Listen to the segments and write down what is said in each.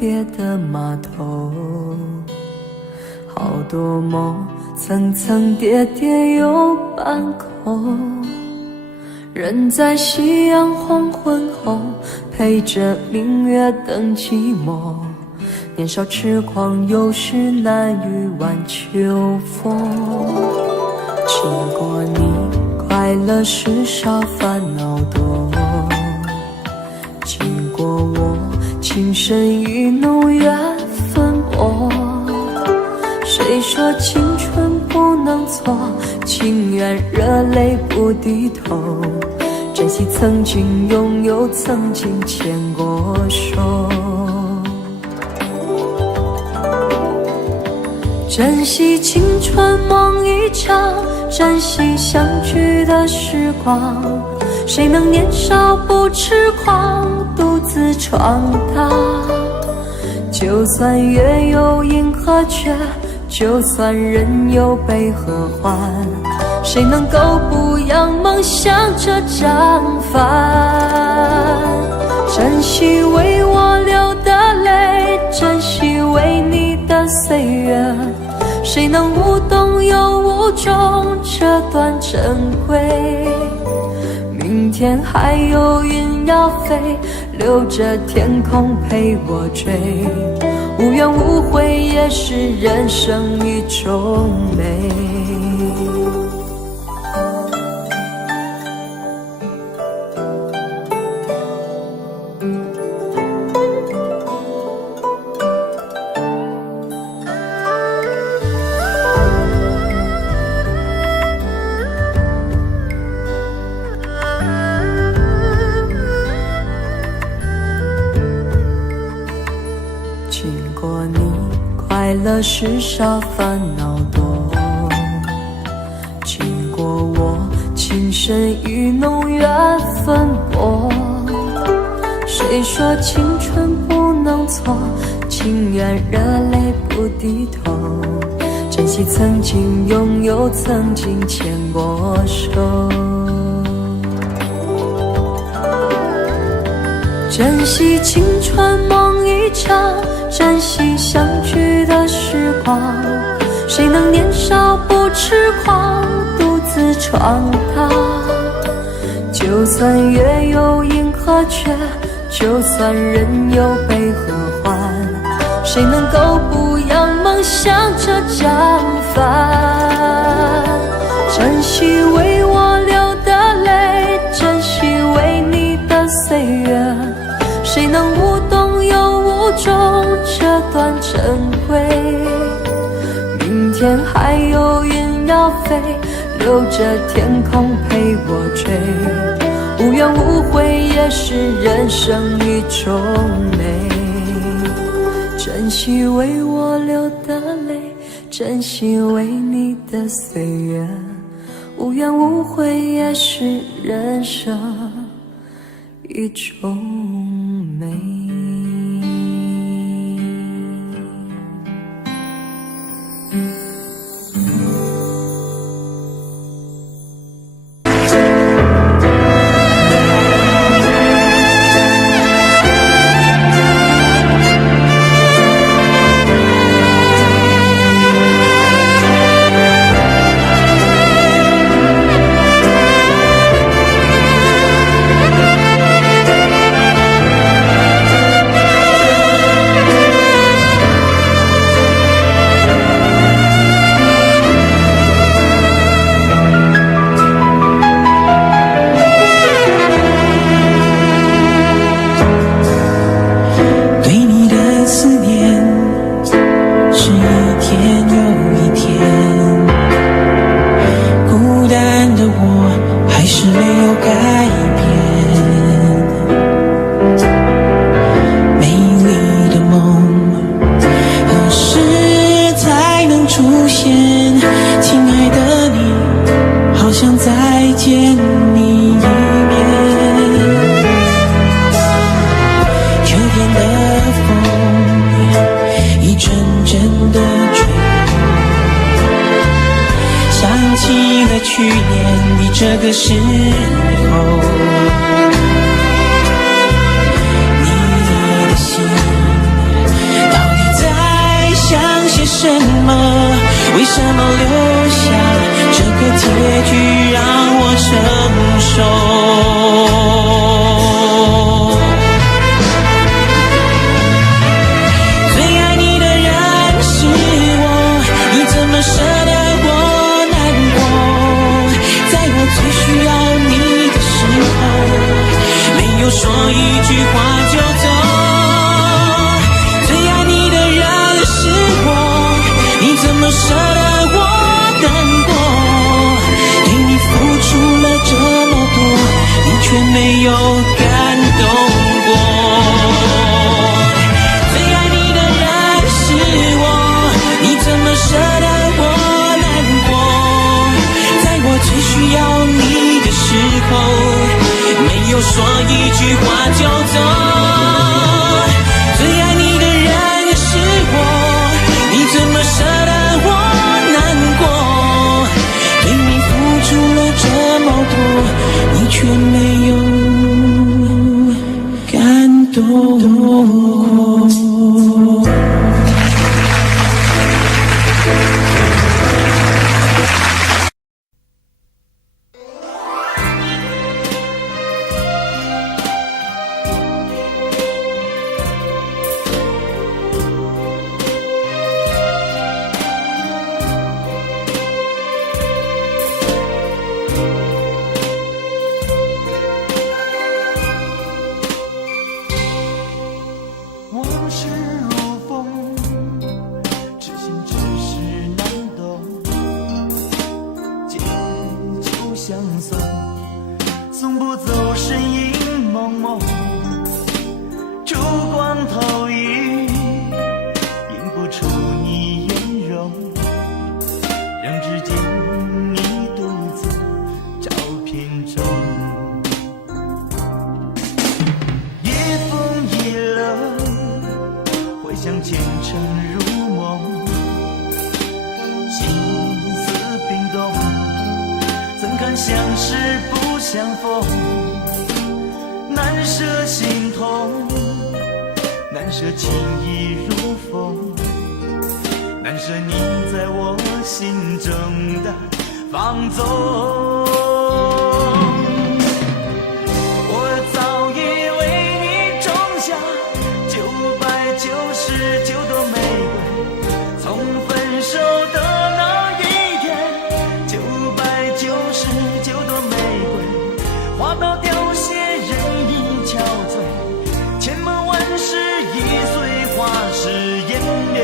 别的码头，好多梦层层叠叠又半空，人在夕阳黄昏后，陪着明月等寂寞。年少痴狂，有时难御晚秋风。经过你，快乐时少，烦恼多。经过我，情深意浓，缘分薄。谁说青春不能错？情愿热泪不低头。珍惜曾经拥有，曾经牵过手。珍惜青春梦一场，珍惜相聚的时光。谁能年少不痴狂，独自闯荡？就算月有阴和缺，就算人有悲和欢，谁能够不扬梦想这张帆？珍惜为我流的泪，珍惜为你的岁月，谁能无动又无衷这段珍贵？明天还有云要飞，留着天空陪我追。无怨无悔也是人生一种美。经过你，快乐时少，烦恼多。经过我，情深意浓，缘分薄。谁说青春不能错？情愿热泪不低头。珍惜曾经拥有，曾经牵过手。珍惜青春梦一场，珍惜相聚的时光。谁能年少不痴狂，独自闯荡？就算月有阴和缺，就算人有悲和欢，谁能够不扬梦想这张帆？珍惜为我流的泪，珍惜为你的岁月，谁能无动又无衷这段珍贵？明天还有云要飞，留着天空陪我追。无怨无悔也是人生一种美。珍惜为我流的泪，珍惜为你的岁月。无怨无悔也是人生一种美。去年的这个时候，你的心为什么留下这个结局让我承受？最爱你的人是我，你怎么舍得我难过？在我最需要你的时候，没有说一句话就走。最爱你的人是我，你怎么舍得我难过？对你付出了这么多，你却没有感动过。最爱你的人是我，你怎么舍得我难过？在我最需要你的时候，没有说一句话就走。最爱你的人是我，你怎么舍得我难过？对你付出了这么多，你却没有感动过。送不走身影蒙蒙，烛光投影，映不出你颜容，让只见你独自照片中。夜风一冷，回想前尘如梦，心思冰冻，怎堪相识不相逢，难舍心痛，难舍情意如风，难舍你在我心中的放纵。我早已为你种下999朵玫瑰，从分手的那一天，999朵玫瑰花到凋谢，人已憔悴，千梦万世已碎，花事湮灭。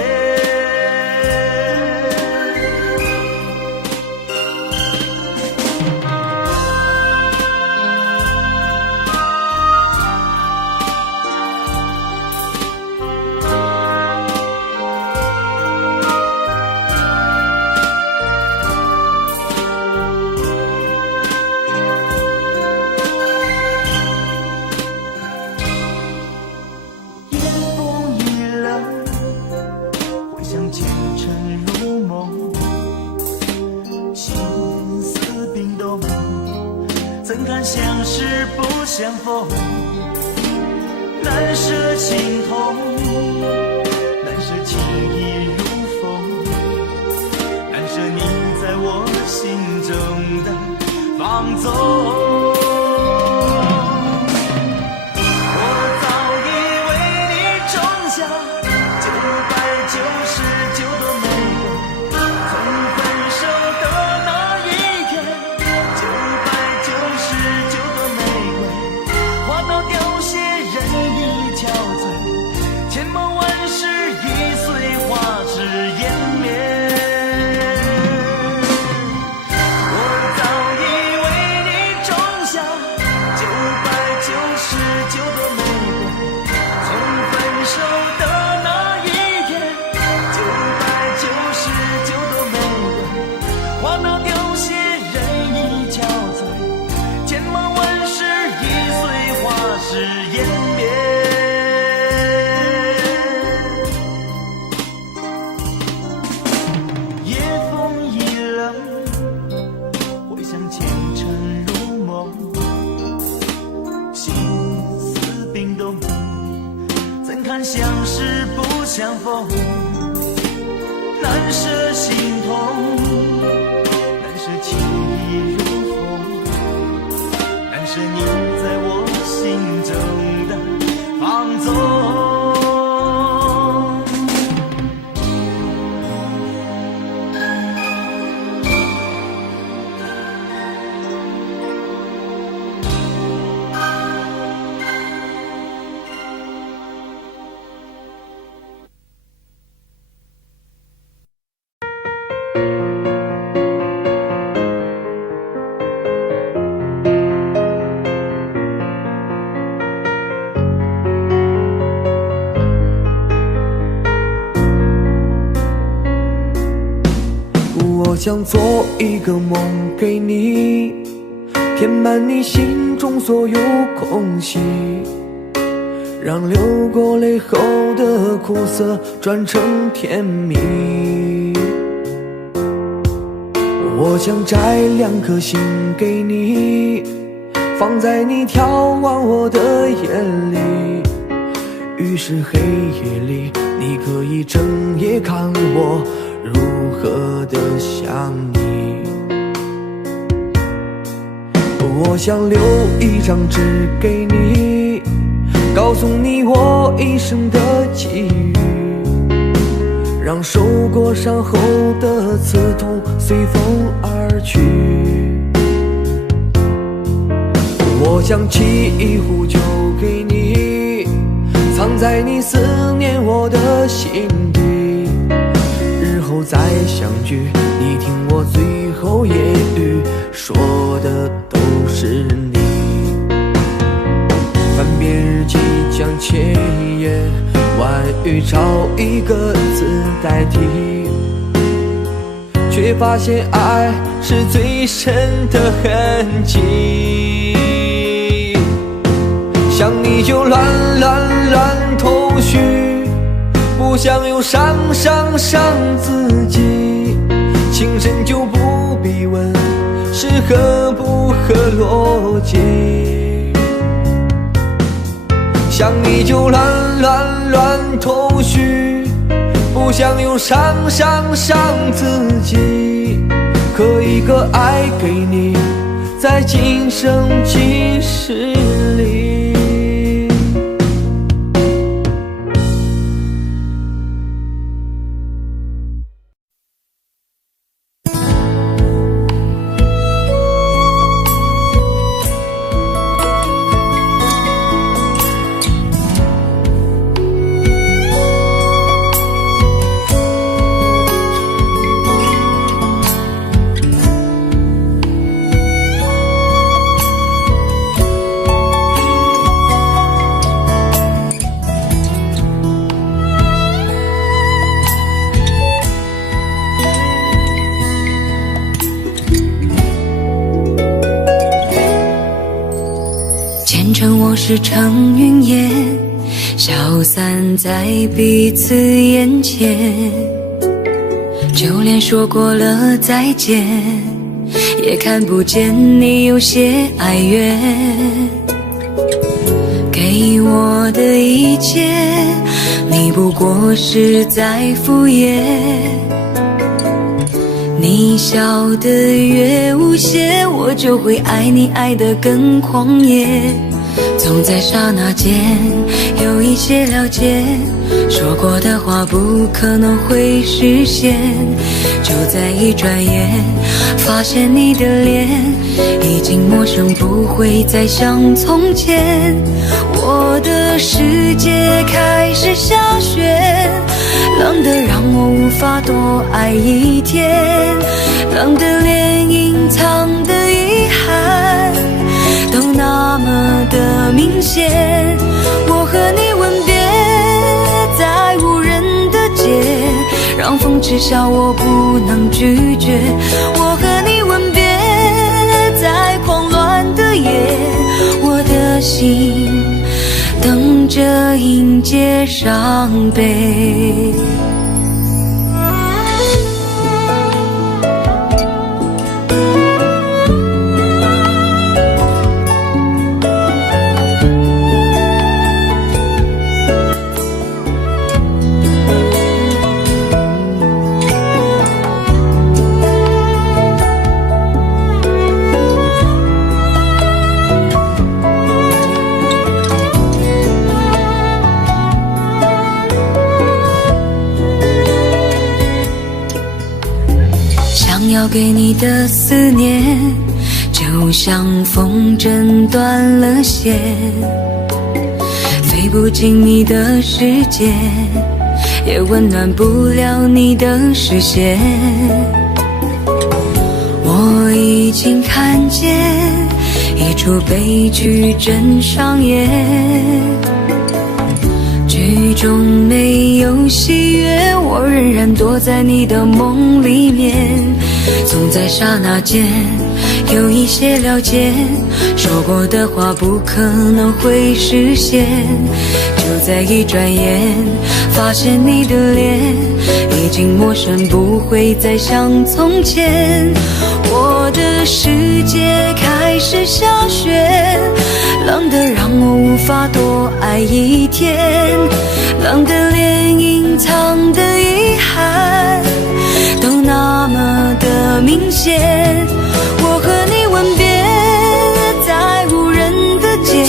怎堪相识不相逢，难舍心痛，难舍情意如风，难舍你在我心中的放纵。我早已为你种下999朵玫瑰，从分手的那一天，999朵玫瑰花到凋谢，人已憔悴，千梦万世已碎，花枝湮灭。我早已为你种下999朵玫瑰，从分手的那一天，999朵玫瑰花到凋谢，人已憔悴，千梦万世已碎，花事湮灭。夜风一冷，回想前尘如梦，心思冰冻，怎堪相识不相逢，难舍心痛，难舍情意如风，难舍你在我心中的放纵。我想做一个梦给你，填满你心中所有空隙，让流过泪后的苦涩转成甜蜜。我想摘2颗心给你，放在你眺望我的眼里，于是黑夜里你可以整夜看我如何的想你。我想留一张纸给你，告诉你我一生的际遇，让受过伤后的刺痛随风而去。我想沏一壶酒给你，藏在你思念我的心底，日后再相聚，你听我最后言语，说的都是你。翻遍日记将千言万语找一个字代替，却发现爱是最深的痕迹。想你就乱头绪，不想又伤自己，情深就不必问是合不合逻辑。想你就乱头绪，不想又伤自己，刻一个爱给你，在今生今世里。是场云烟，消散在彼此眼前，就连说过了再见，也看不见你有些哀怨。给我的一切，你不过是在敷衍，你笑得越无邪，我就会爱你爱得更狂野。总在刹那间有一些了解，说过的话不可能会实现，就在一转眼发现你的脸已经陌生，不会再像从前。我的世界开始下雪，冷得让我无法多爱一天，冷得连隐藏的遗憾都那么的明显。我和你吻别在无人的街，让风痴笑我不能拒绝。我和你吻别在狂乱的夜，我的心等着迎接伤悲。要给你的思念，就像风筝断了线，飞不进你的世界，也温暖不了你的视线。我已经看见一出悲剧正上演，剧中没有喜悦，我仍然躲在你的梦里面。总在刹那间有一些了解，说过的话不可能会实现，就在一转眼发现你的脸已经陌生，不会再像从前。我的世界开始下雪，冷得让我无法多爱一天，冷得连隐藏的遗憾都那么的明显。我和你吻别在无人的街，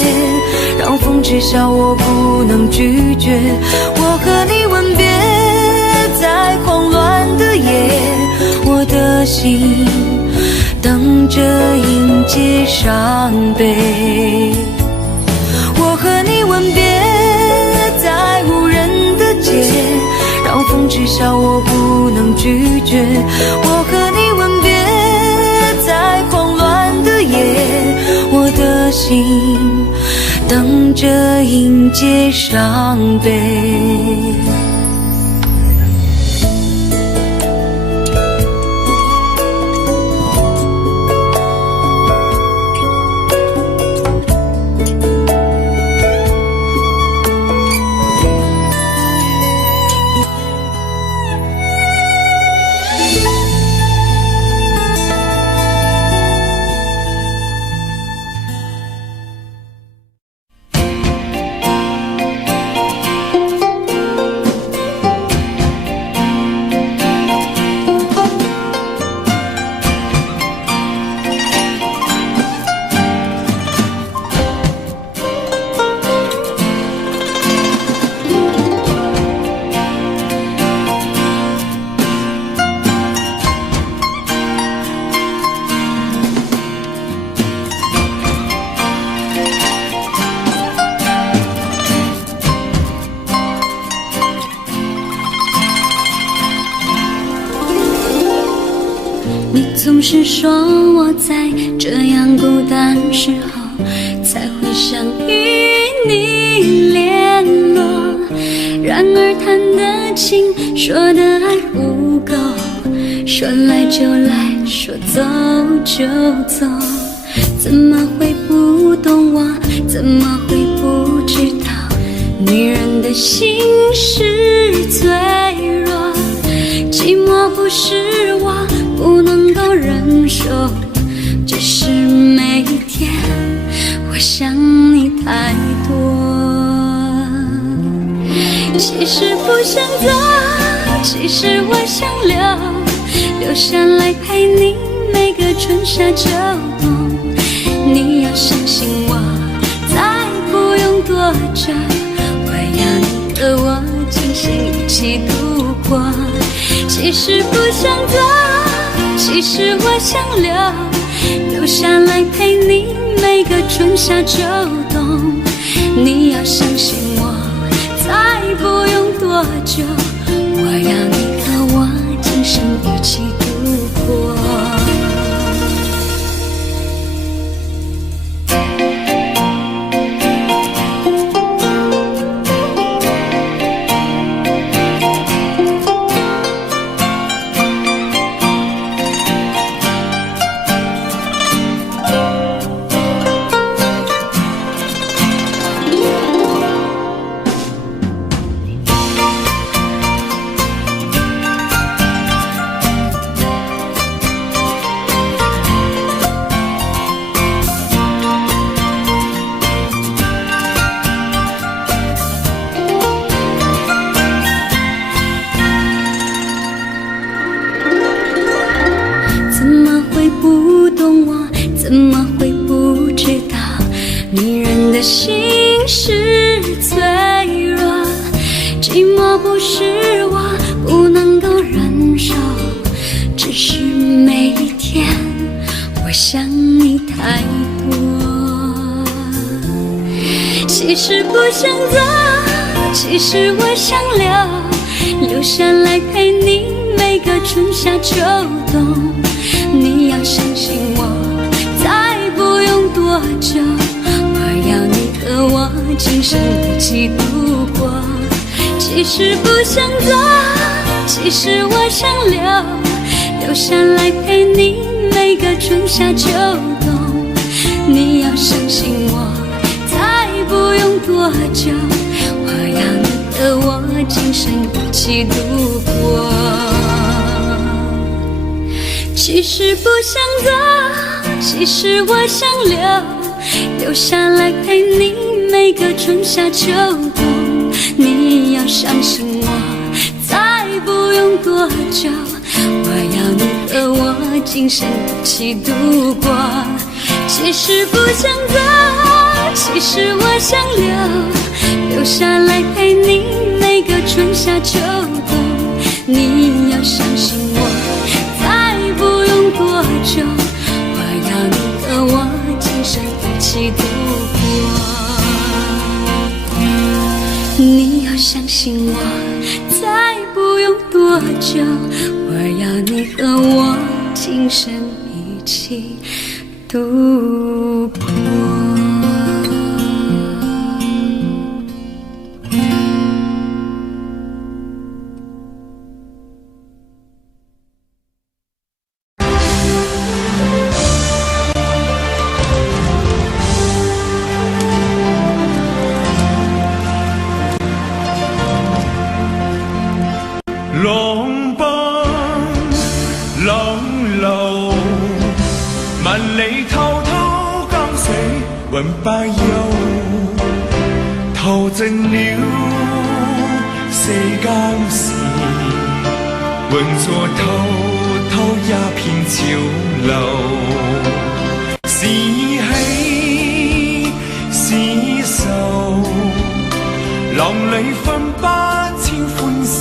让风知晓我不能拒绝。我和你吻别在慌乱的夜，我的心等着迎接伤悲。我和你吻别在无人的街，让风知晓我不能拒绝。我和你吻别在慌乱的夜，我的心等着迎接伤悲。总是说我在这样孤单时候才会想与你联络，然而谈的情说的爱不够，说来就来，说走就走，怎么会不懂我，怎么会不知道女人的心是脆弱，寂寞不是我不能够忍受，只是每一天我想你太多。其实不想走，其实我想留下来陪你每个春夏秋冬。你要相信我，再不用多久，我要你和我今生一起度过。其实不想走，其实我想留下来陪你每个春夏秋冬。你要相信我，再不用多久，我要你和我今生一起度过。实不想走，其实我想留下来陪你每个春夏秋冬。你要相信我，再不用多久，我要你和我今生一起度过。其实不想走，其实我想留下来陪你每个春夏秋冬。你要相信我，再不用多久，我要你和我今生一起度过。其实不想走，其实我想留下来陪你每个春夏秋冬。你要相信我，再不用多久，我要你和我今生一起度过。其实不想走，其实我想留下来陪你每个春夏秋冬。你要相信我，再不用多久，我要你和我今生一起度过。你要相信我，再不用多久，我要你和我今生一起度过。浪奔浪流，萬里滔滔江水永不休，淘盡了世間事，永作滔滔一片潮流。是喜是愁，浪裏分不清歡笑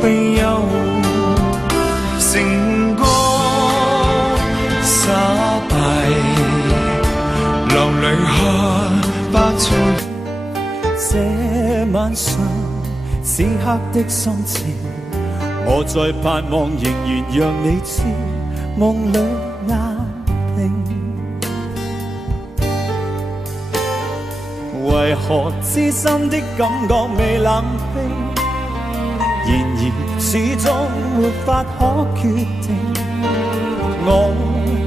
悲憂，成個失敗，浪裏看不出。這晚上此刻的心情，我在盼望仍然讓你知，夢裏壓平。為何痴心的感覺未冷冰？然而始終沒法可決定。我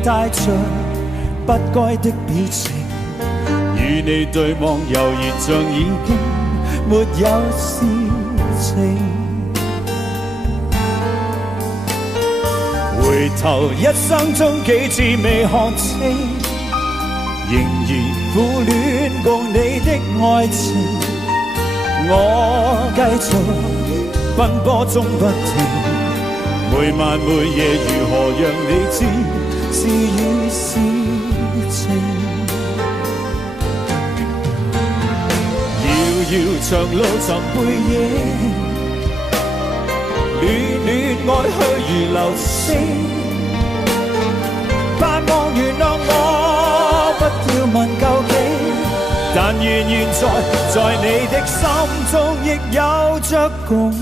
帶着不該的表情，與你對望，猶豫像已經沒有事情。回頭一生中幾次未看清，仍然苦戀共你的愛情。我繼續奔波中不停，每晚每夜如何讓你知是與是情。遙遙長路尋背影，戀戀愛去如流星，盼望原諒我，不要問究竟。但願現在你的心中亦有着共鳴。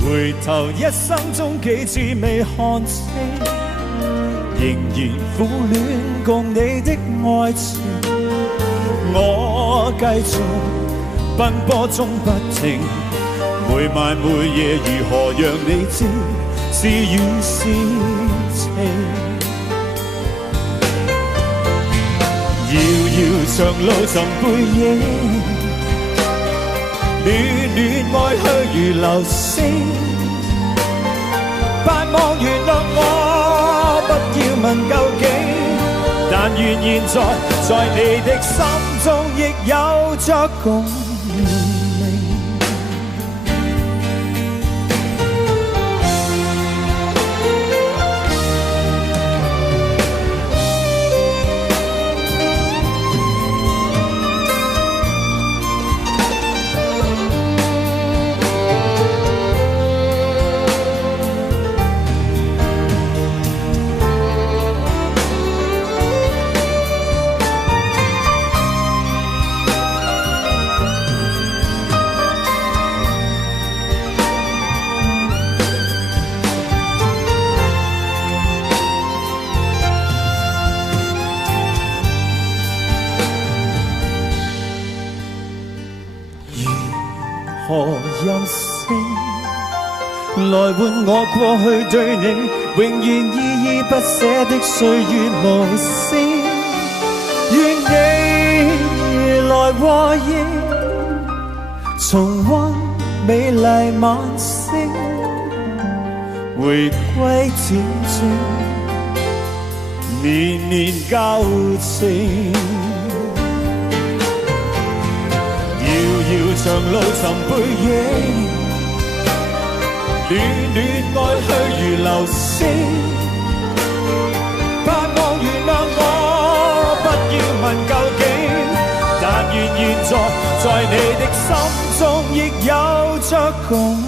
回頭一生中幾次未看清，仍然苦戀共你的愛情。我繼續奔波中不停，每晚每夜如何讓你知是與是情。遙遙長路尋背影，戀戀愛去如流星，盼望原諒我，不要問究竟。但願現在你的心中亦有着共鳴。何任性，來換我過去對你永遠依依不捨的歲月無聲。願你來和應，重溫美麗晚星，回歸恬靜，年年交情。遙遙長路尋背影，暖暖愛去如流星。盼望原諒我，不要問究竟，但願現在你的心中亦有着共鳴。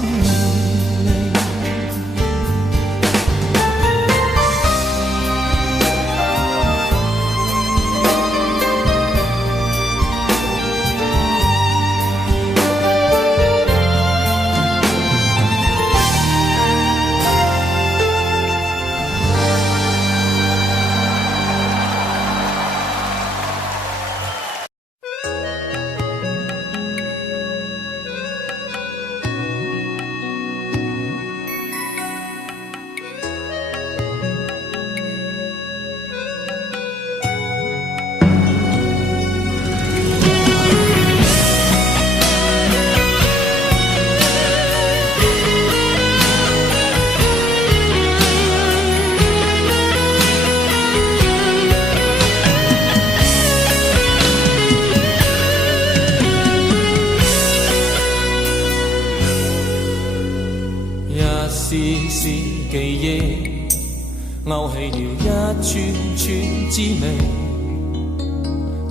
勾起了一串串滋味，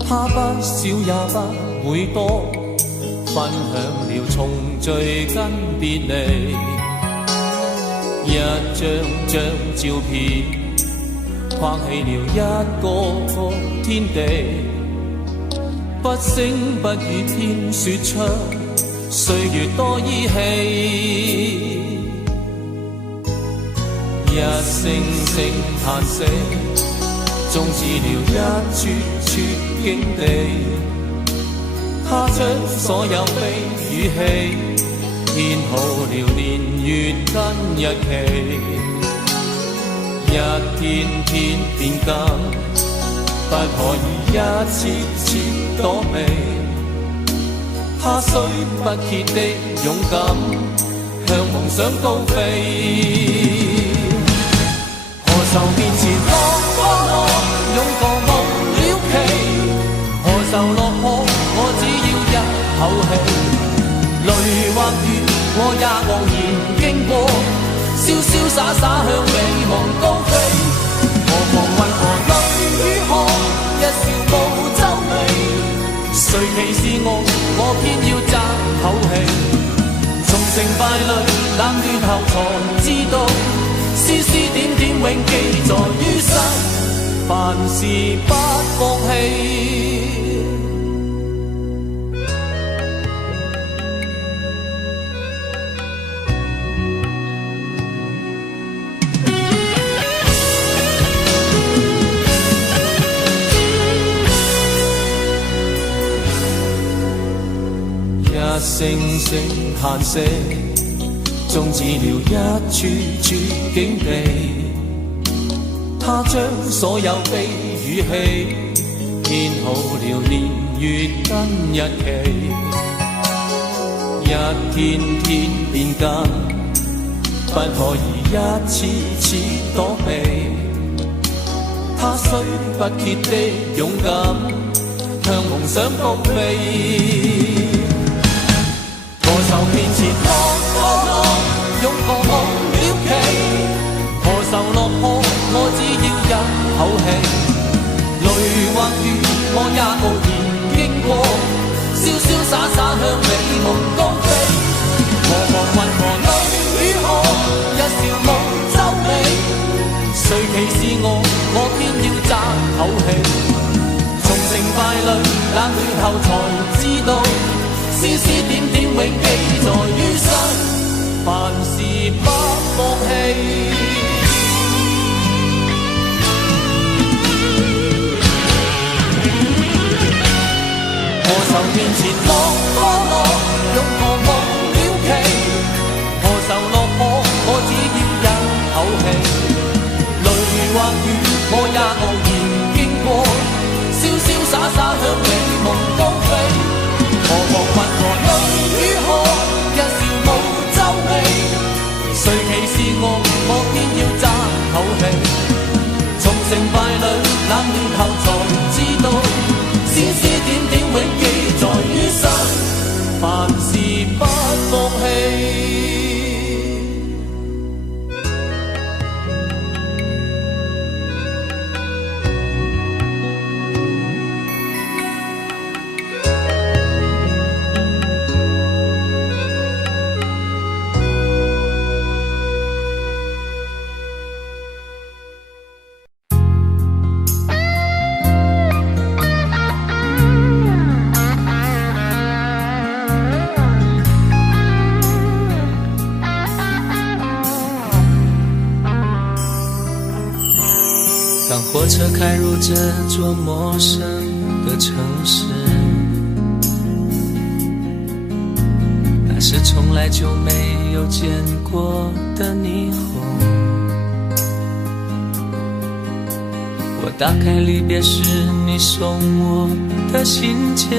他不少也不會多，分享了重聚跟別離。一張張照片，框起了一個個天地，不聲不語天說出歲月多依稀。一聲聲嘆息，終止了一處處境地。他將所有悲與喜，編好了年月跟日期。一天天變更，不可以一次次躲避。他雖不竭的勇敢，向夢想高飛。何愁面前落寞，擁過夢了期。何愁落魄，我只要一口氣。淚或雨，我也昂然經過，瀟瀟灑灑向美夢高飛。何妨為何淚與汗，一笑無皺眉。誰歧視我偏要爭口氣。從成敗裏冷暖後才知道，絲絲點點永記在於心，凡事不放棄。一聲聲嘆息，終止了一處處境地。他將所有悲與喜，編好了年月跟日期。一天天變更，不可以一次次躲避。他雖不竭的勇敢，向夢想高飛。何愁面前落寞，擁過夢了期。何愁落魄，我只要一口氣。淚或雨，我也傲然經過，瀟瀟灑灑向美夢高飛。何妨為何淚與汗，一笑無皺眉。誰歧視我偏要爭口氣。從成敗裏冷暖後才知道，絲絲點點永記在於心，凡事不放棄。何愁面前落寞，擁過夢车开入这座陌生的城市，那是从来就没有见过的霓虹。我打开离别时你送我的信件，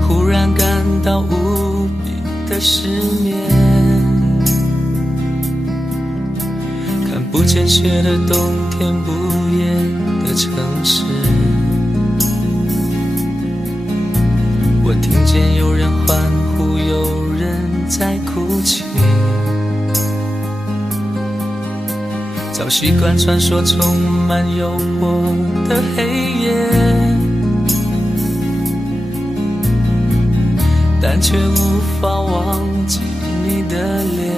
忽然感到无比的失眠。看不见雪的冬天，不夜的城市，我听见有人欢呼，有人在哭泣。早习惯传说充满诱惑的黑夜，但却无法忘记你的脸。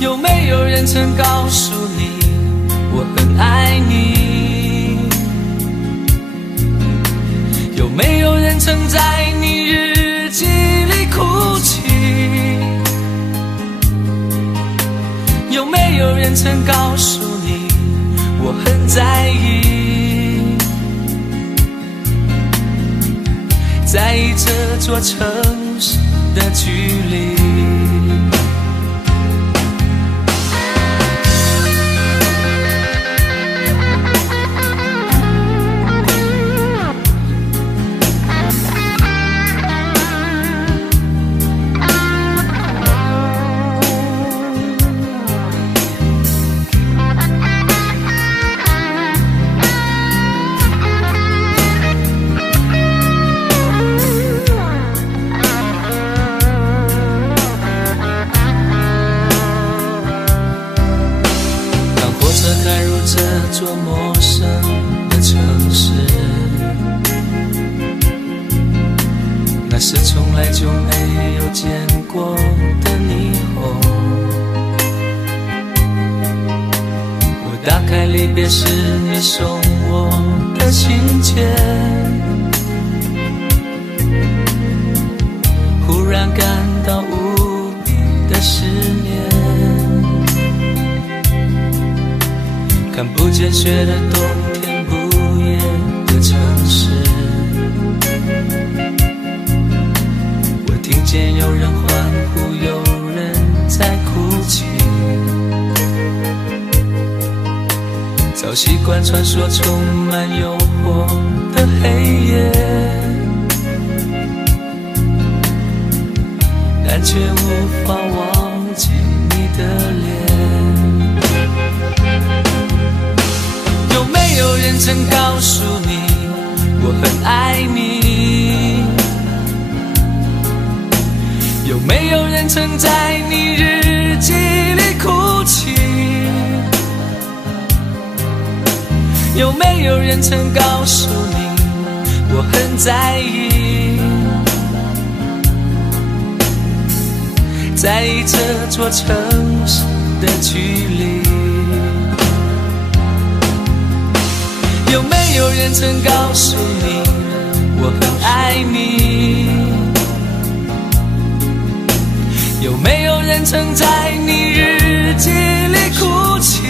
有没有人曾告诉你我很爱你？有没有人曾在你日记里哭泣？有没有人曾告诉你我很在意？在意这座城市的距离。开入这座陌生的城市，那是从来就没有见过的霓虹。我打开离别时你送我的信件，忽然感到无比的失眠。看不见雪的冬天，不夜的城市，我听见有人欢呼，有人在哭泣。早习惯传说充满诱惑的黑夜，但却无法忘记你的脸。有没有人曾告诉你我很爱你？有没有人曾在你日记里哭泣？有没有人曾告诉你我很在意？在意这座城市的距离。有没有人曾告诉你我很爱你？有没有人曾在你日记里哭泣？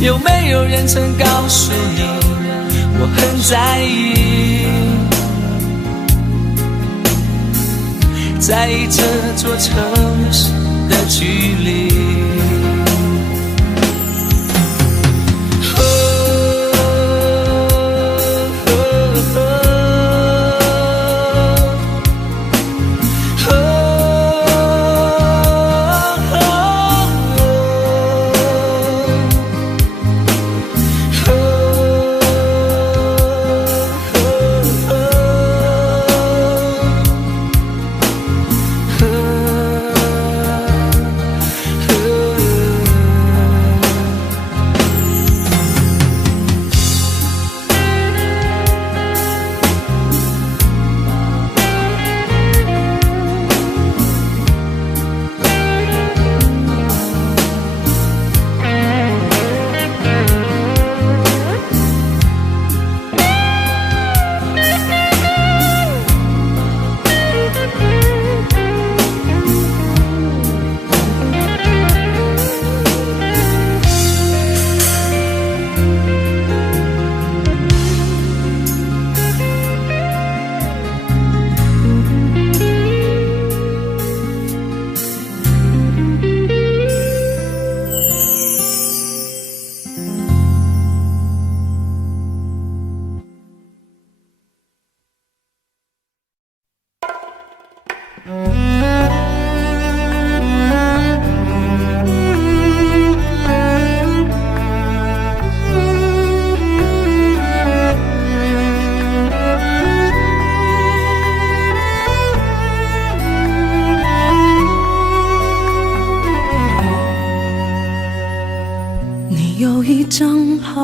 有没有人曾告诉你我很在意？在意这座城市的距离。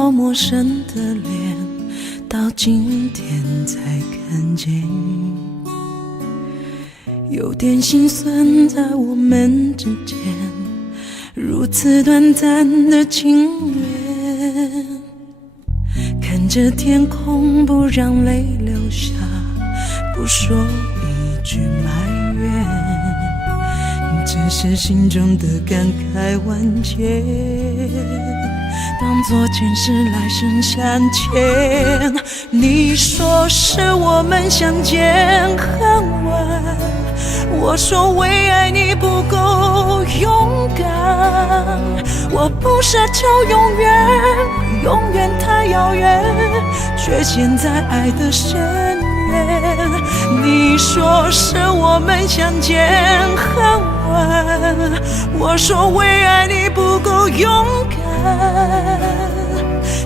好陌生的脸，到今天才看见，有点心酸在我们之间，如此短暂的情缘。看着天空不让泪流下，不说一句埋怨，只是心中的感慨万千，当作前世来生相欠。你说是我们相见很晚，我说为爱你不够勇敢，我不奢求永远，永远太遥远，却陷在爱的深渊。你说是我们相见很晚，我说为爱你不够勇敢，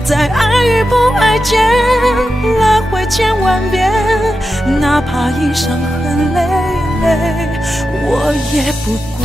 在爱与不爱间来回千万遍，哪怕一伤痕累累，我也不管。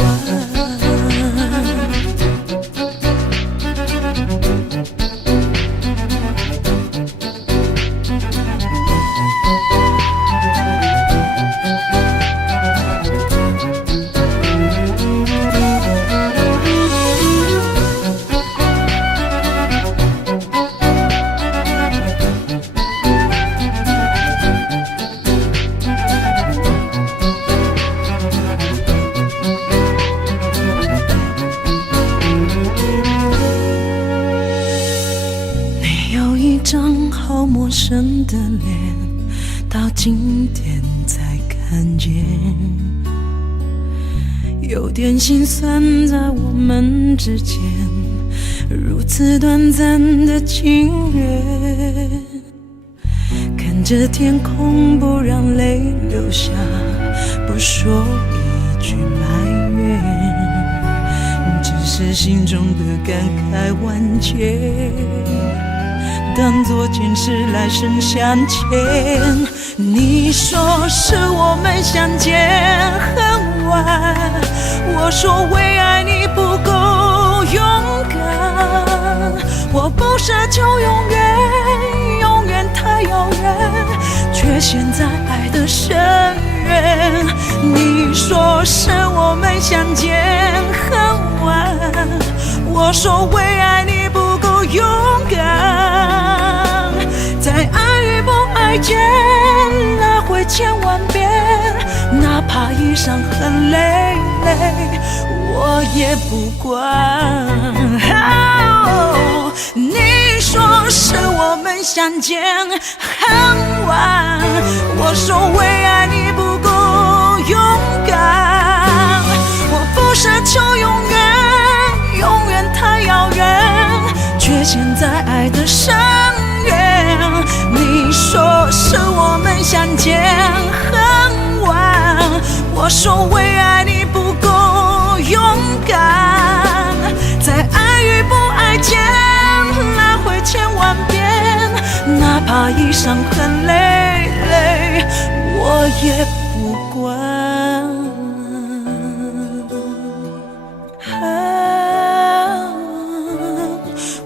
陌生的脸，到今天才看见，有点心酸在我们之间，如此短暂的情缘。看着天空不让泪流下，不说一句埋怨，只是心中的感慨万千，当作前世来生相欠。你说是我们相见很晚，我说为爱你不够勇敢，我不奢求永远，永远太遥远，却陷在爱的深渊。你说是我们相见很晚，我说为爱你不够勇敢，在爱与不爱间来回千万遍，哪怕一伤痕累累，我也不管。你说是我们相见很晚，我说为爱你不够勇敢，我不奢求永远，永远太遥远，却陷在爱的深渊。你说是我们相见很晚，我说为爱你不够勇敢，在爱与不爱间来回千万遍，哪怕一伤痕累累，我也不管。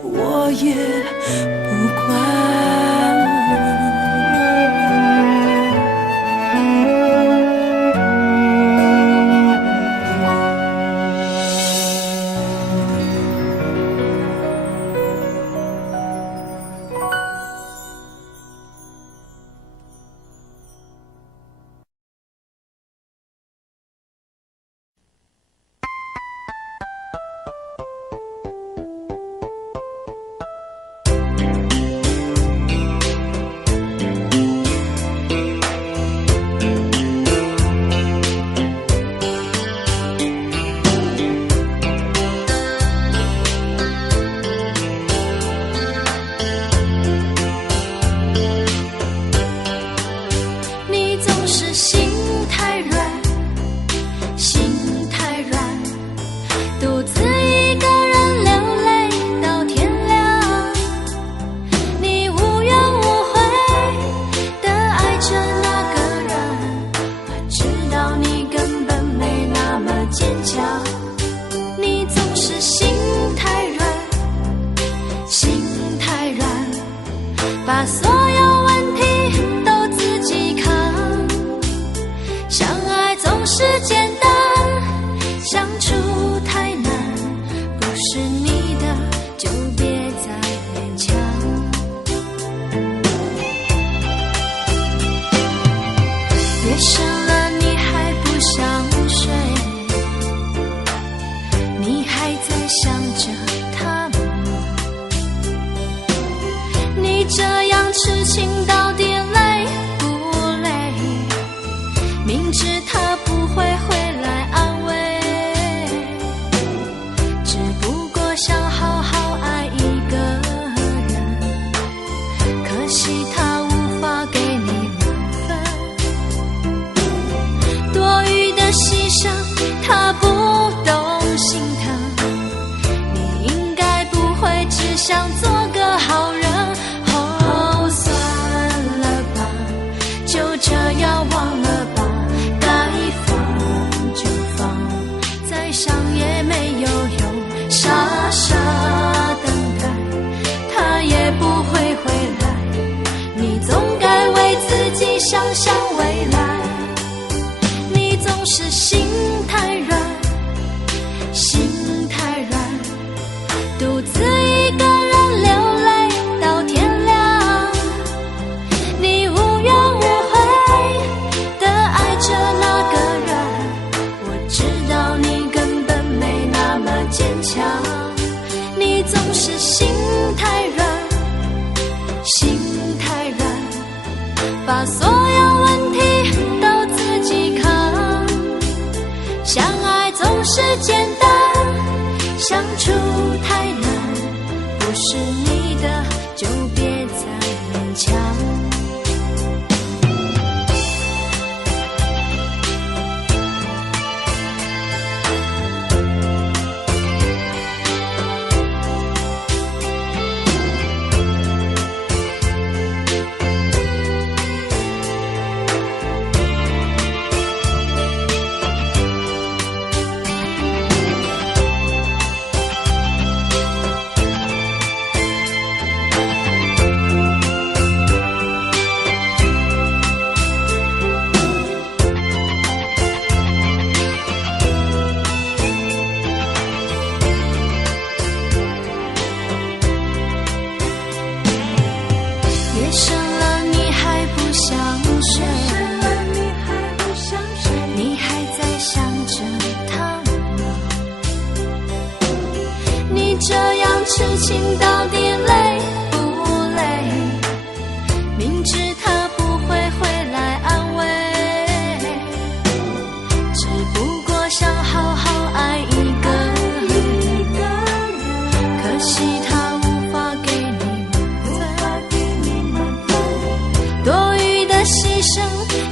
我也不管。心太软，再想也没有用，傻傻等待，他也不会回来。你总该为自己想想未来，你总是心太软，心太软，独自一个人流泪到天亮。你无怨无悔地爱着那个人，我知道你根本没那么坚强。你总是心太软，心太软，把所有问题都自己扛。相爱总是简单，相处太难，不是你的就别再勉强。夜深了你还不想睡，你还在想着他吗？你这样痴情到底累不累？明知他不会回来安慰，只不过想好好爱一个人，可惜他无法给你多余的牺牲，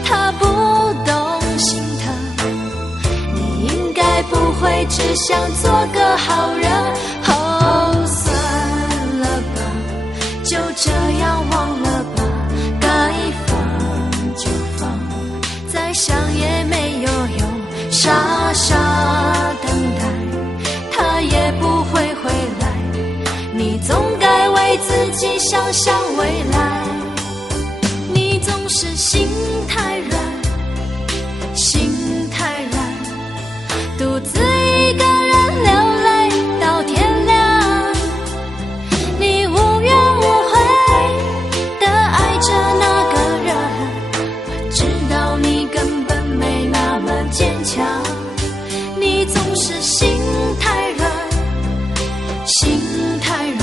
他不懂心疼。你应该不会只想做个好人。哦，算了吧，就这样忘了吧，该放就放，再想也没有用，傻傻等待，他也不会回来。你总该为自己想想未来。你总是心太软，心太软，独自一个人流泪到天亮。你无怨无悔地爱着那个人，我知道你根本没那么坚强。你总是心太软，心太软，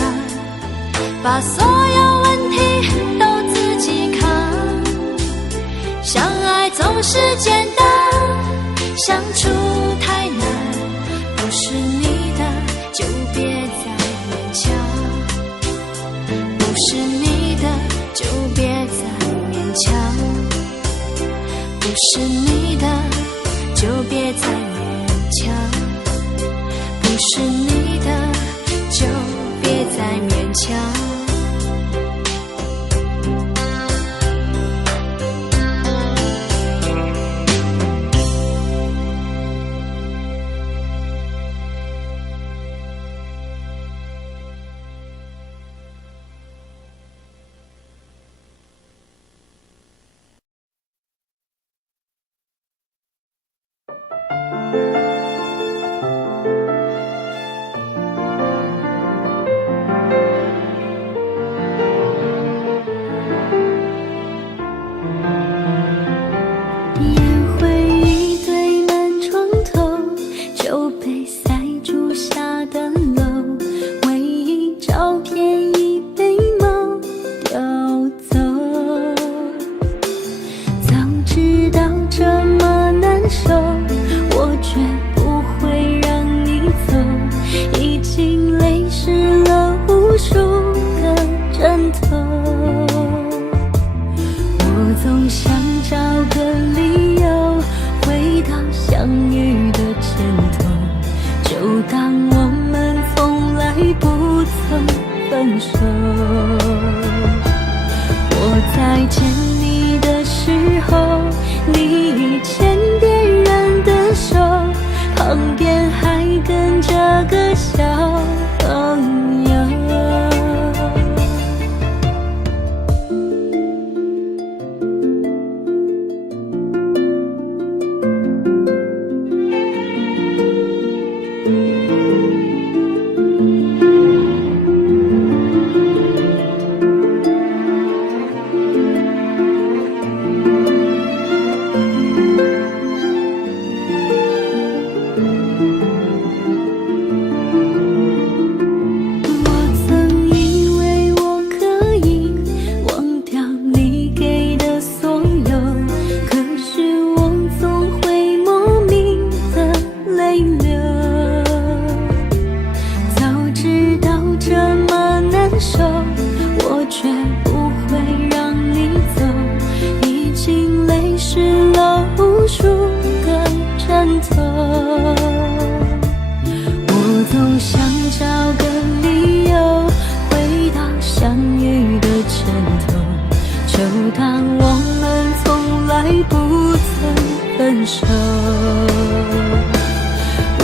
把所有问题都自己扛。相爱总是简单，相处太难，不是你的就别再勉强，不是你的就别再勉强，不是你的就别再勉强，不是你的就别再勉强。分手。我在牵你的时候，你牵别人的手，旁边边还跟着个小朋友。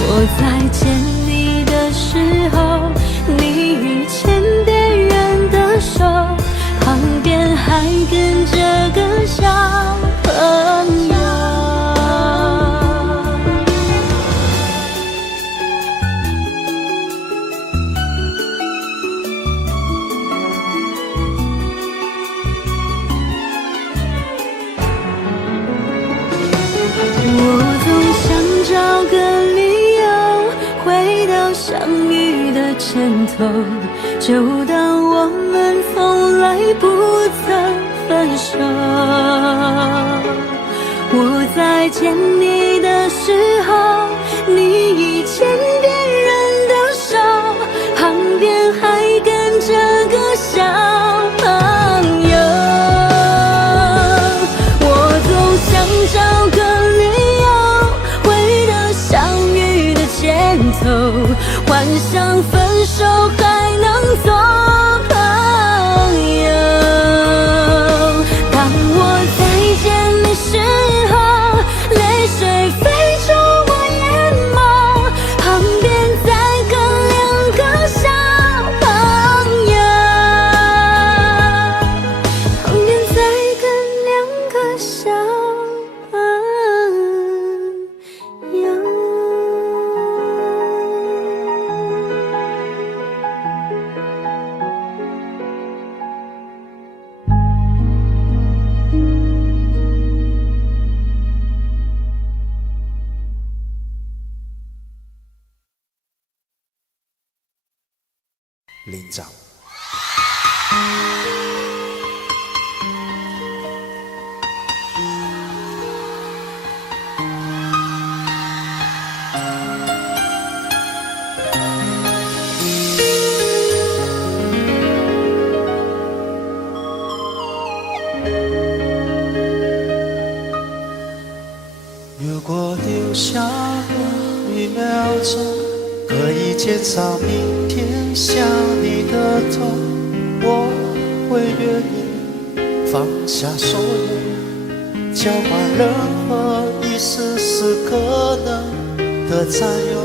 我再见你的时候，你已牵别人的手，旁边还跟着个小朋友。我总想找个理由回到相遇的前头，就当我们从来不曾分手。我再见你的时候，你已牵别人的手，旁边还跟着个小朋友。我总想找个理由回到相遇的前头，幻想分手还能做朋友。当我再见你时候，泪水飞出我眼眸，旁边再跟两个小朋友，旁边再跟两个小朋友。林长。如果留下了1秒钟，可以减少明天想你的痛，我会愿意放下所有，交换任何一丝丝可能的占有。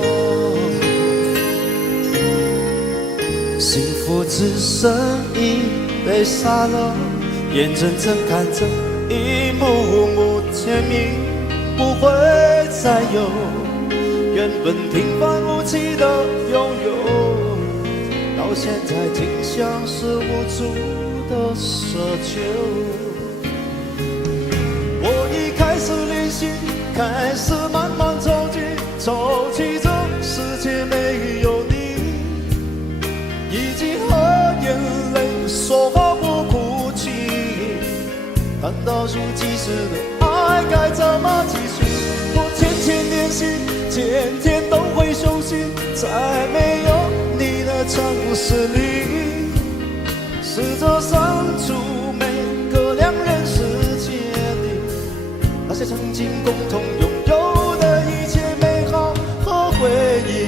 幸福只剩一杯沙漏，眼睁睁看着一幕幕甜蜜不会再有，原本平凡无奇的拥有，到现在竟像是无助的奢求。我已开始练习，开始慢慢抽泣，抽泣这世界没有你，已经和眼泪说话不哭泣。难道如即时的爱该怎么继续？我天天练习，天天都会休息，在没有你的城市里，试着删除每个两人世界里那些曾经共同拥有的一切美好和回忆。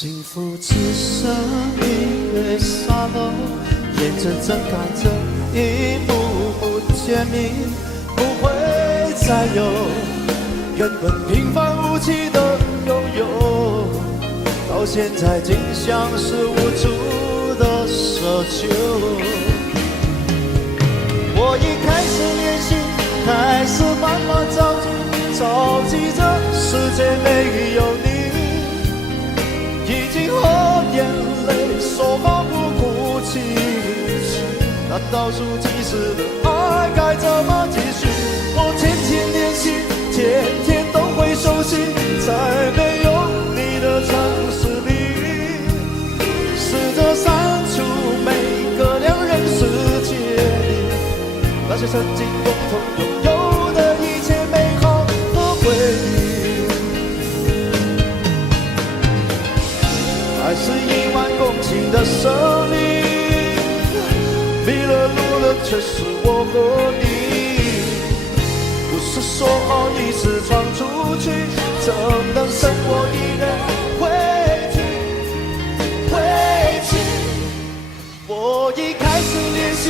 幸福只剩音乐沙漏，眼睁睁看着一幕幕甜蜜不会再有，原本平凡无奇的拥有，到现在竟像是无助的奢求。我已开始练习，开始慢慢着急，着急这世界没有你，已经和眼泪说好不哭泣。那倒数计时的爱该怎么继续？我天天练习，天天都会熟悉，在没有你的城市里，试着删除每个两人世界里那些曾经共同拥有的一切美好和回忆。爱是1万公顷的森林，迷了路了却是我和你，不是说好一次闯出去，怎能剩我一人回去？我已开始练习，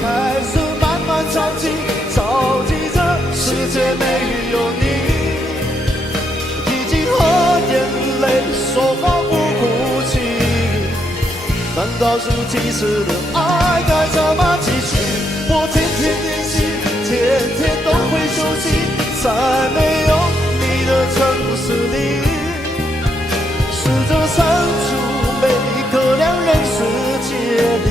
开始慢慢着急，着急这世界没有你，已经和眼泪说好不哭泣。难道数计时的爱该怎么继续？我天天练习，天天都会熟悉，在没有你的城市里，试着删除每个两人世界里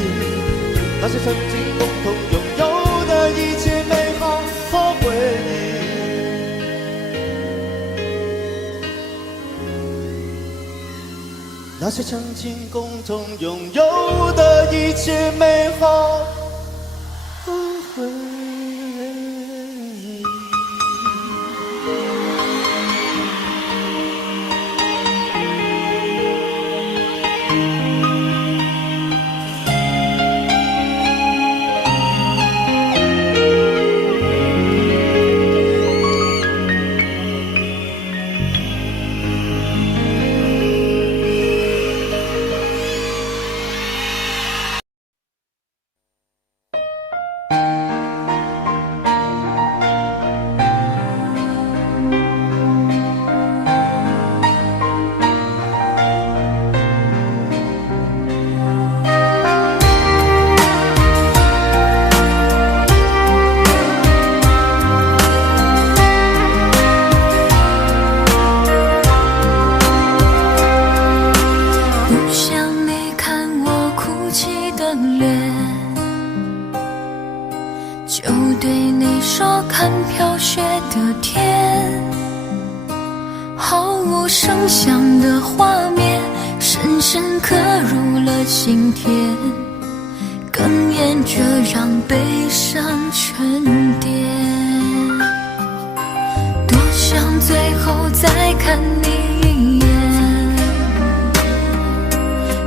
那些曾经共同拥有的一切美好和回忆。那些曾经共同拥有的一切美好和回忆。声响的画面深深刻入了心田，哽咽着让悲伤沉淀。多想最后再看你一眼，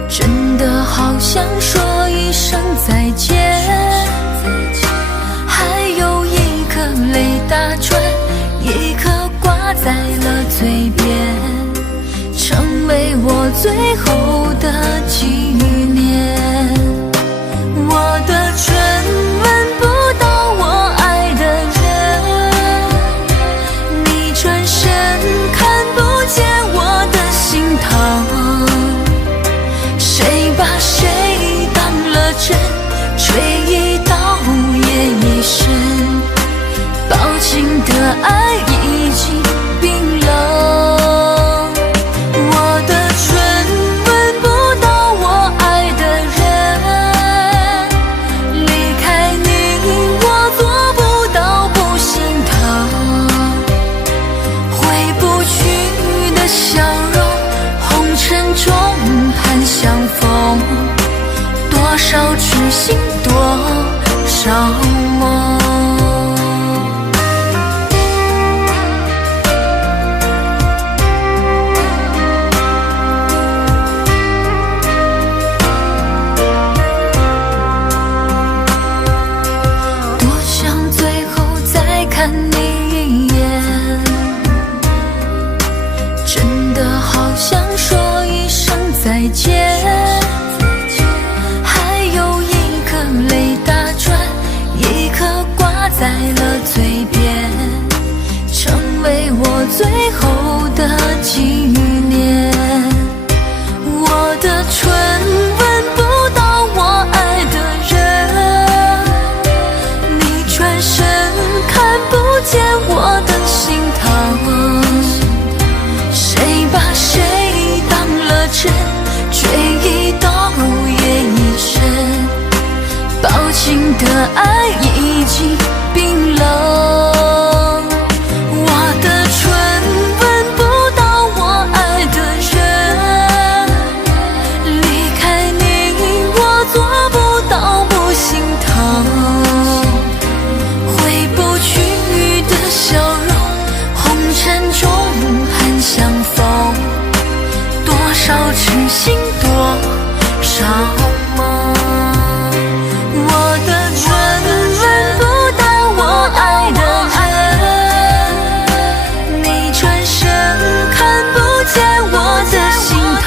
真的好想说一声再见，还有一颗泪打转，一颗挂在了嘴边，成为我最后的纪念。我的唇吻不到我爱的人，你转身看不见我的心疼，谁把谁当了真，吹一刀也一生，抱紧的爱已经冰冷。多少痴心，多少梦。多想最后再看你一眼，真的好想说一声再见。少痴心多少梦。我的唇吻不到我爱的人，你转身看不见我的心疼。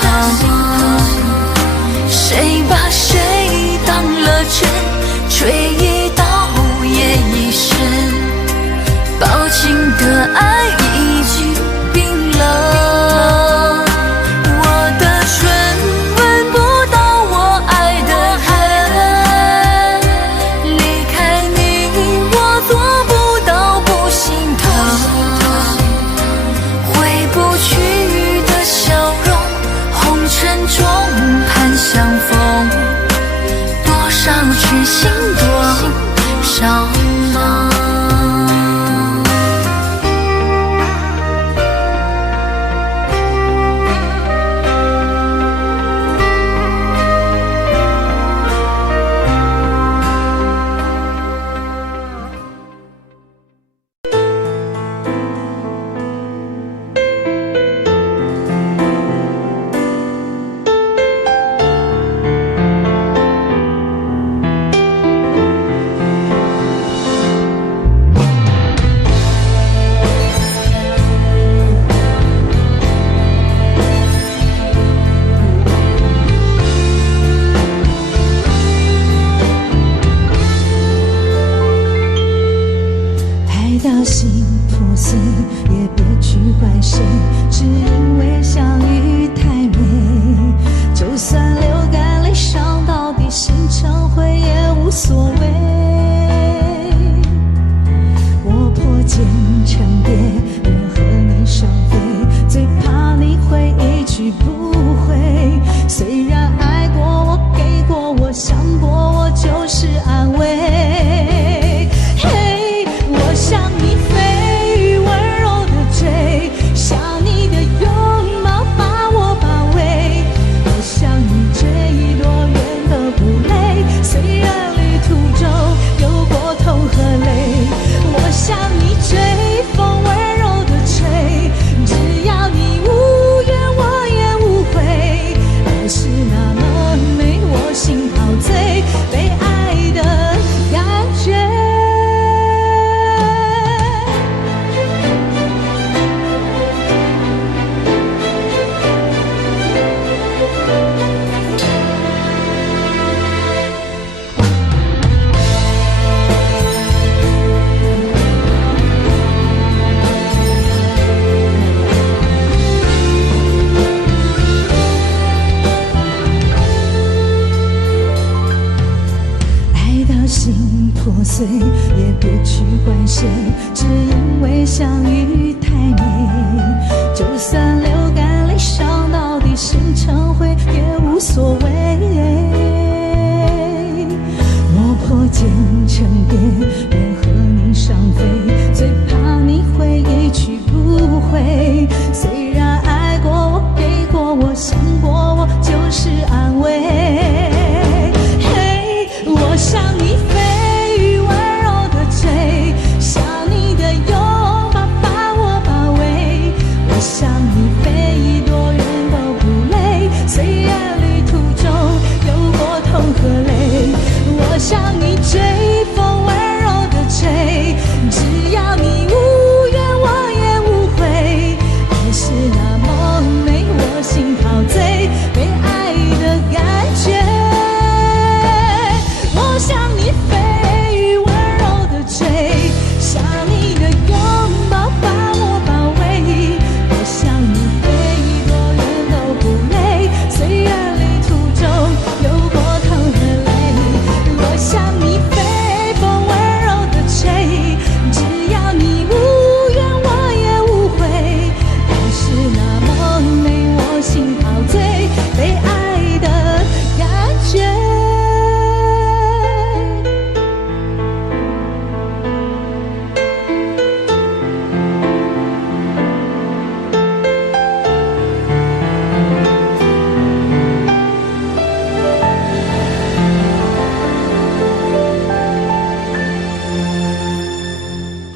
谁把谁当了真，吹一刀也一身，薄情的爱已经冰冷。心多少梦。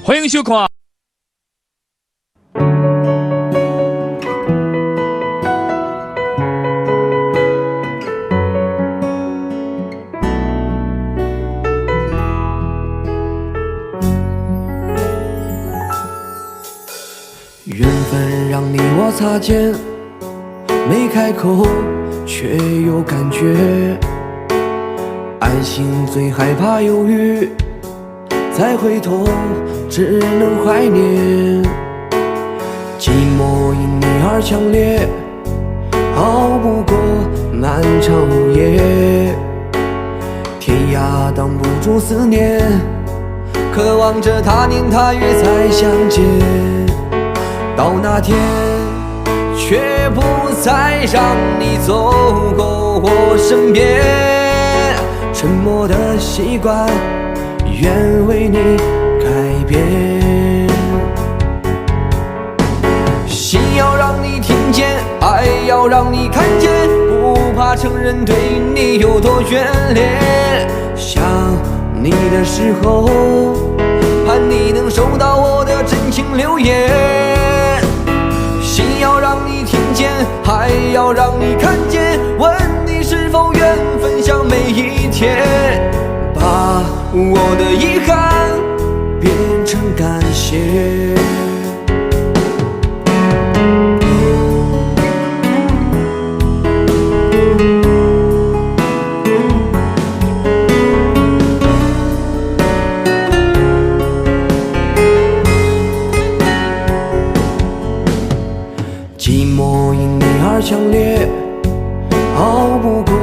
欢迎收看擦肩，没开口却有感觉。安心最害怕犹豫，再回头只能怀念。寂寞因你而强烈，熬不过漫长午夜。天涯挡不住思念，渴望着他年他月再相见。到那天却不再让你走过我身边，沉默的习惯愿为你改变。心要让你听见，爱要让你看见，不怕承认对你有多眷恋。想你的时候，盼你能收到我的真情留言。心要让你听见，爱要让你看见，问你是否愿分享每一天，把我的遗憾变成感谢。寂寞因你而强烈，熬不过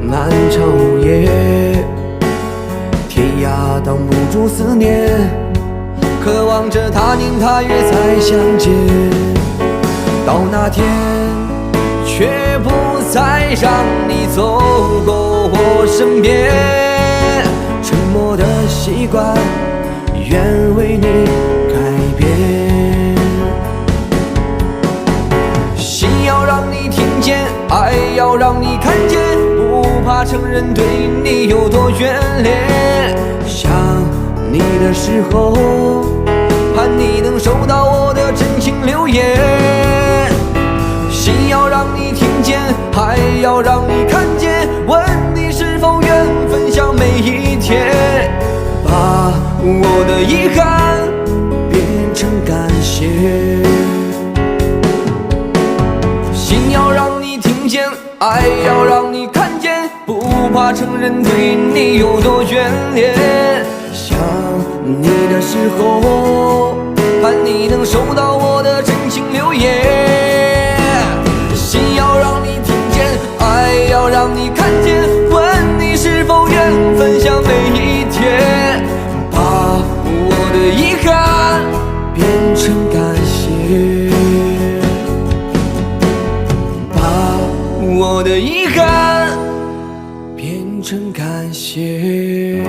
漫长午夜。天涯挡不住思念，渴望着他年他月再相见。到那天却不再让你走过我身边，沉默的习惯愿为你改变。心要让你听见，爱要让你看见，不怕承认对你有多眷恋。想你的时候，盼你能收到我的真情留言。心要让你听见，爱要让你看见，问你是否愿分享每一天，把我的遗憾变成感谢。心要让你听见，爱要让你看见，不怕承认对你有多眷恋。想你的时候，盼你能收到我的真情留言。心要让你听见，爱要让你看见，问你是否愿分享每一天，把我的遗憾变成感谢。我的遗憾变成感谢。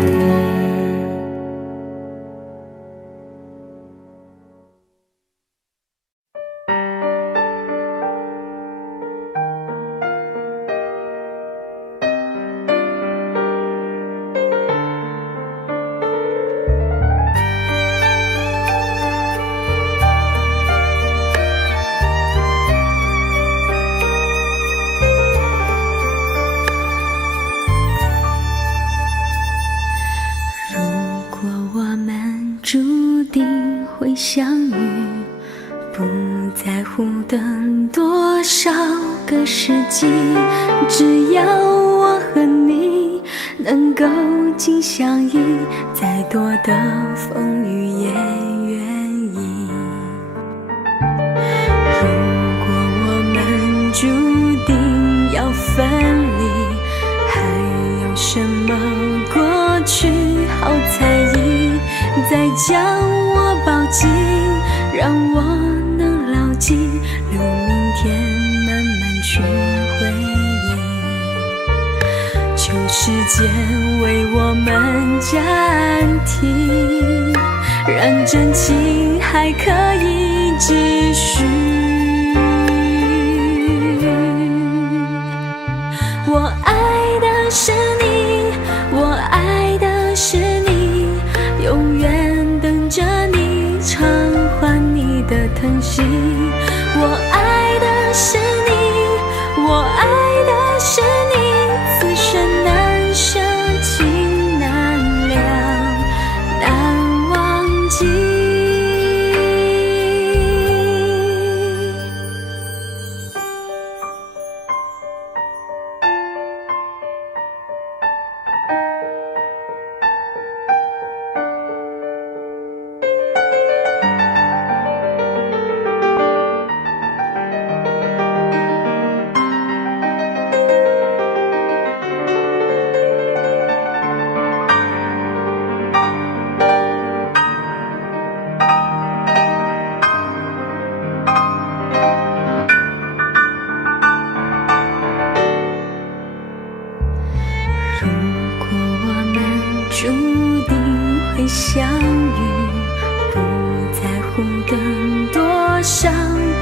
会相遇，不在乎等多少个世纪，只要我和你能够紧相依，再多的风雨也愿意。如果我们注定要分离，还有什么过去好在意？再将我抱紧，让我能牢记，留明天慢慢去回忆。求时间为我们暂停，让真情还可以继续。我爱的是你，我爱的是你，永远等着你偿还你的疼惜。我爱的是你，我爱的是你，此生难舍情难了，难忘记。注定会相遇，不在乎更多少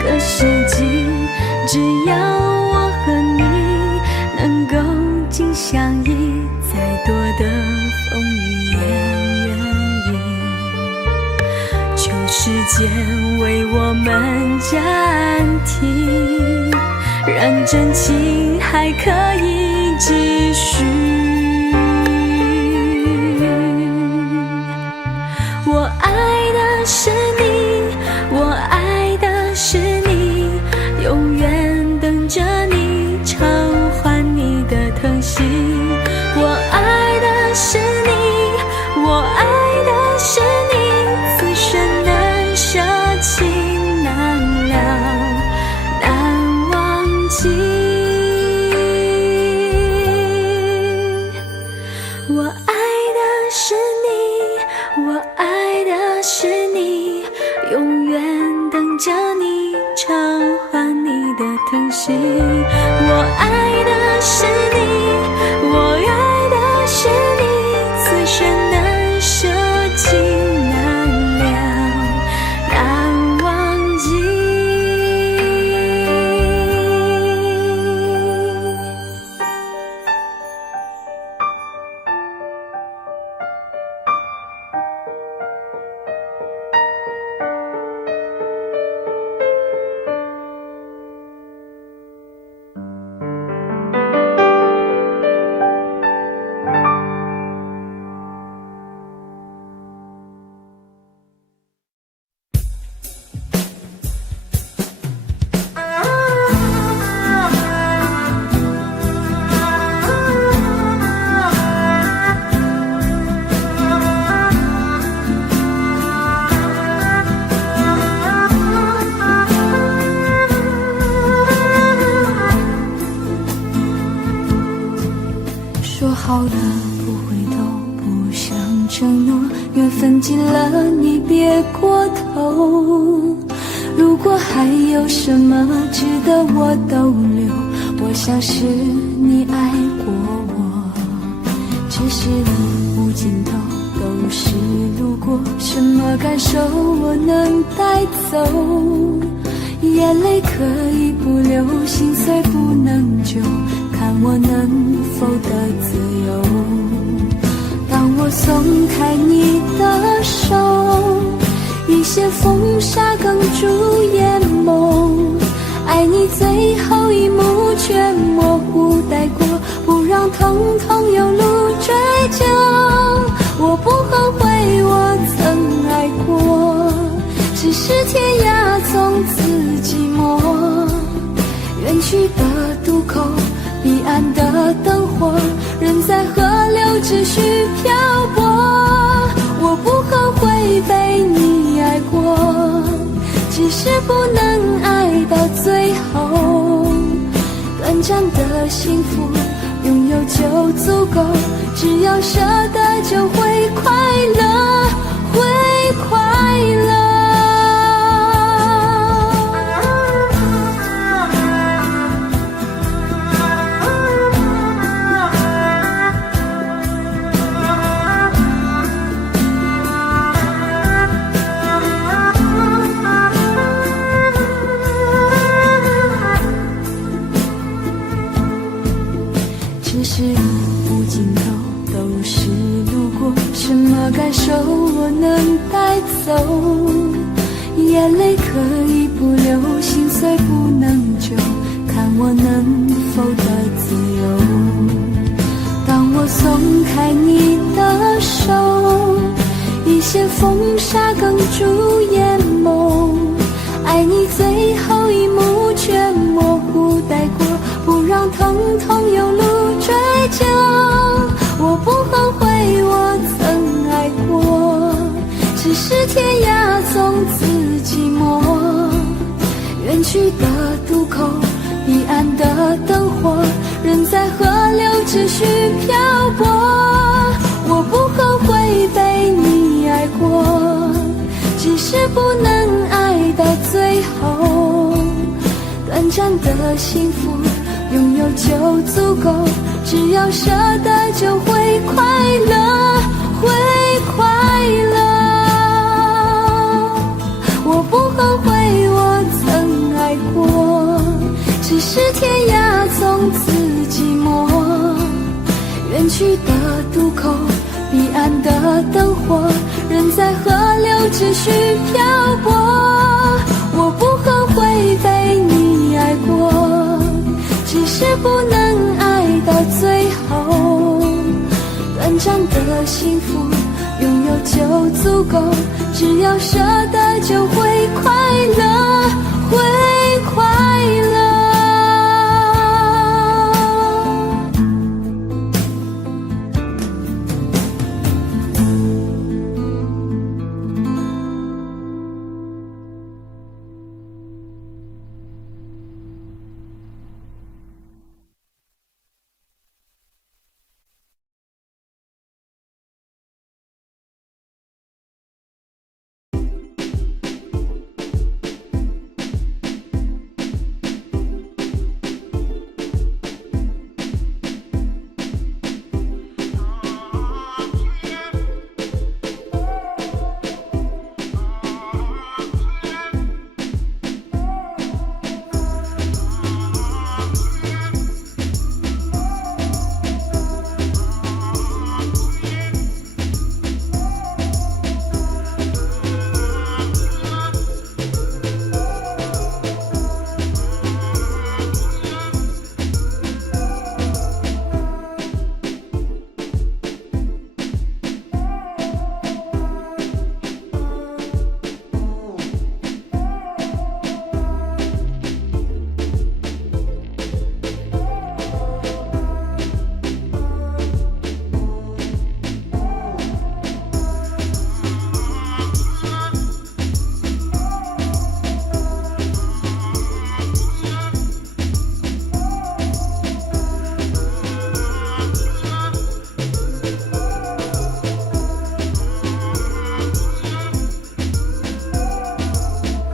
个世纪，只要我和你能够紧相依，再多的风雨也愿意。求时间为我们暂停，让真情还可以继续。我爱的是你，我爱的是你，永远等着你偿还你的疼惜。我爱的是你，我爱的是你，此生难舍弃，难了，难忘记。我爱的是你，我爱的是你，永远等着你偿还你的疼惜。我爱的是你，我爱的是你，此生难舍弃，难了，难忘记。说好了不回头，不想承诺，缘分尽了你别过头。如果还有什么值得我逗留，我想是你爱过我。只是路无尽头，都是路过，什么感受我能带走？眼泪可以不流，心碎不能救，看我能否得自由。当我松开你的手，一些风沙哽住眼眸，爱你最后一幕却模糊带过，不让疼痛有路追究。我不后悔我曾爱过，只是天涯从此寂寞。远去的渡口，彼岸的灯火，人在河流只需漂泊。我不后悔被你爱过，只是不能爱到最后。短暂的幸福拥有就足够，只要舍得就会快乐，会快乐。只是路无尽头，都是路过，什么感受我能带走？眼泪可以不流，心碎不能救，看我能否得自由。当我松开你的手，一些风沙哽住眼眸，爱你最后一幕却模糊带过，不让疼痛有路追究。我不后悔我曾爱过，只是天涯从此寂寞。远去的渡口，彼岸的灯火，人在河流只需漂泊。我不后悔被你爱过，只是不能爱到最后。短暂的幸福拥有就足够，只要舍得就会快乐，去的渡口，彼岸的灯火，人在河流继续漂泊。我不后悔被你爱过，只是不能爱到最后。短暂的幸福拥有就足够，只要舍得就会快乐。